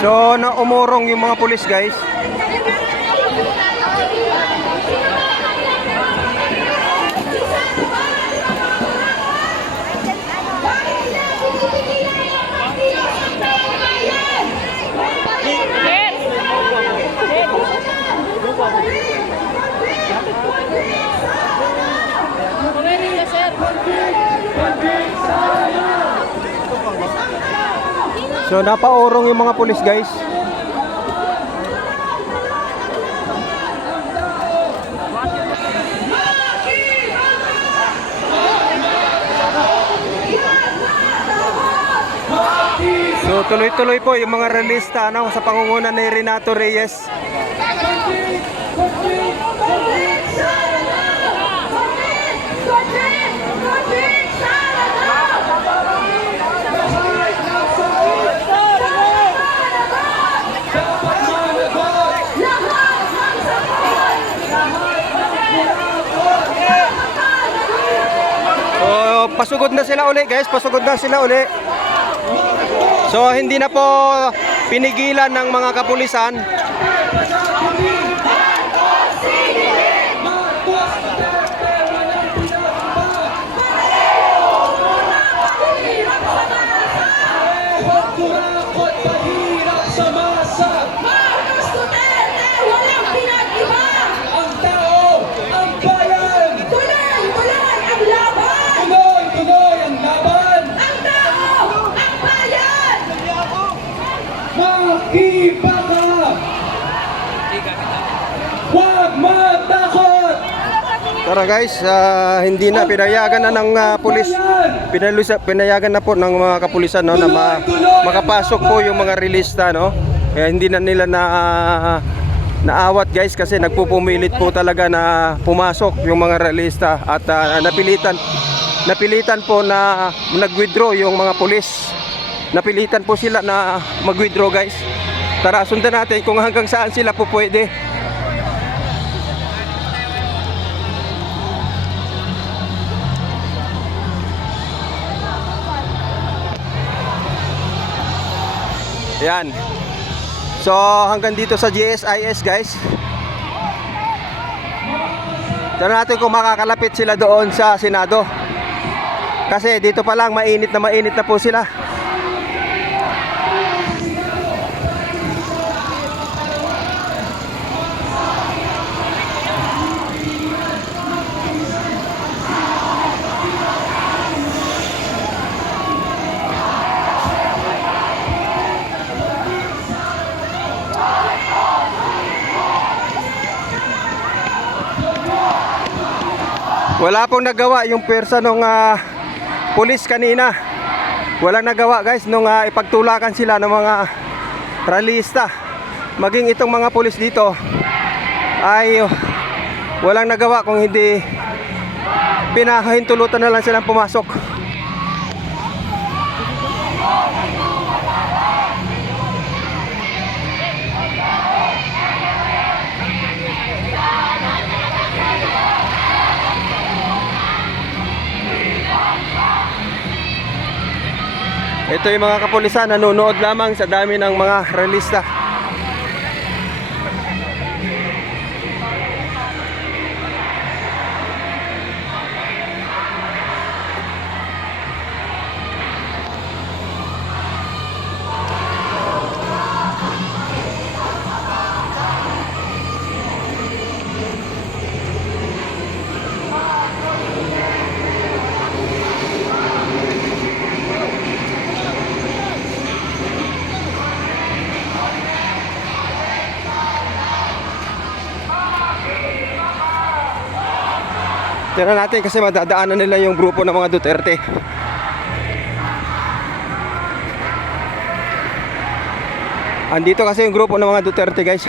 So naumurong yung mga pulis guys. So napaurong yung mga pulis guys. So tuloy-tuloy po yung mga relista sa pangunguna ni Renato Reyes. Pasugod na sila uli guys, pasugod na sila uli. So hindi na po pinigilan ng mga kapulisan. Tara guys, hindi na pinayagan na ng pulis. Pinayagan na po ng mga kapulisan na makapasok po yung mga relista Kaya hindi na nila naawat guys kasi nagpupumilit po talaga na pumasok yung mga relista at napilitan po na nag-withdraw yung mga pulis. Napilitan po sila na mag-withdraw guys. Tara, sundan natin kung hanggang saan sila po pwede. Yan. So hanggang dito sa GSIS guys. Tignan natin kung makakalapit sila doon sa Senado. Kasi dito pa lang mainit na po sila. Wala pong nagawa yung pwersa nung pulis kanina. Walang nagawa guys nung ipagtulakan sila ng mga ralista. Maging itong mga pulis dito ay walang nagawa kung hindi pinahintulutan na lang silang pumasok. Ito yung mga kapulisan nanonood lamang sa dami ng mga relista. Tignan natin kasi madadaanan nila yung grupo ng mga Duterte. Andito kasi yung grupo ng mga Duterte guys.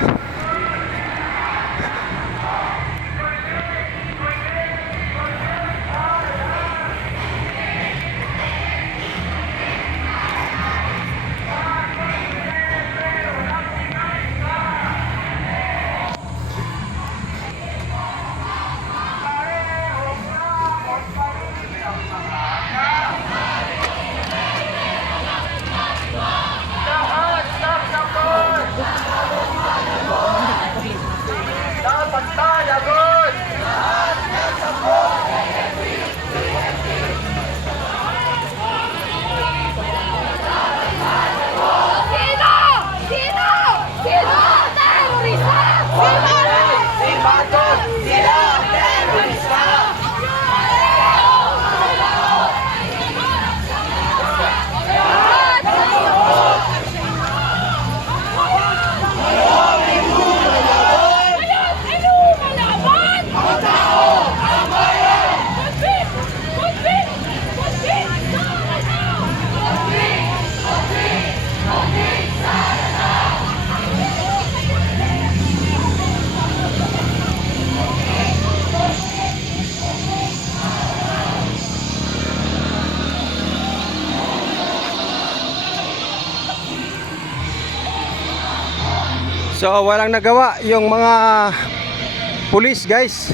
So walang nagawa yung mga pulis, guys.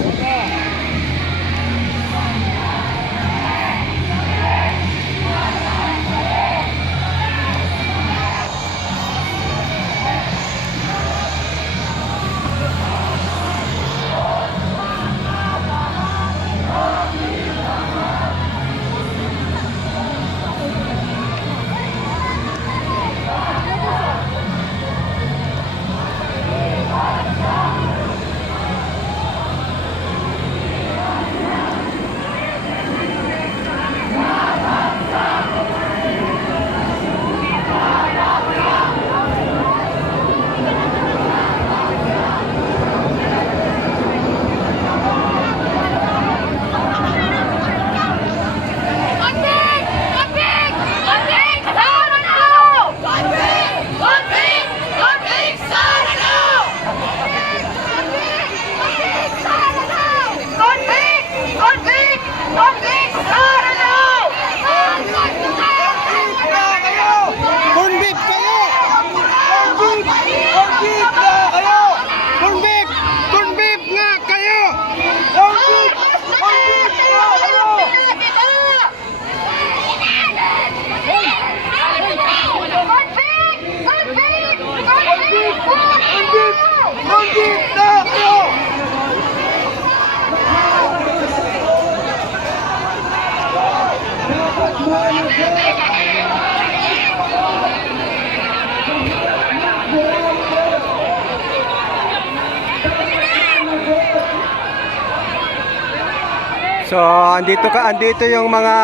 So, andito yung mga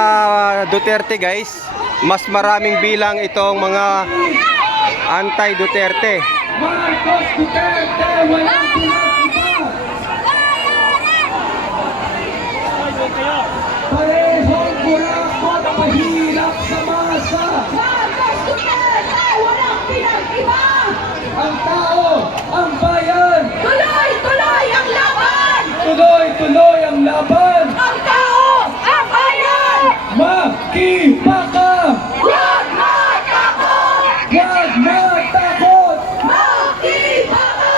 Duterte, guys. Mas maraming bilang itong mga anti-Duterte. Marcos Duterte, walang pinag-iba. Parehong kurakot, mahirap sa masa. Marcos Duterte, walang pinag-iba! Ang tao, ang bayan, Tuloy-tuloy ang laban! tuloy-tuloy ang laban. Ang tao, ang bayan! Makipaka, Huwag matakot! huwag matakot. Makipaka!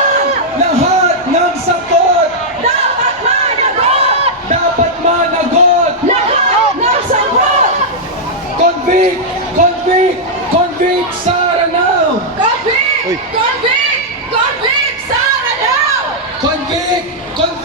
Lahat ng sakot, Dapat managot! dapat managot. Lahat ng sagot! Convict, convict, convict Sara now. Convict! Uy. Convict! Convict! Sara now! Convict, convict.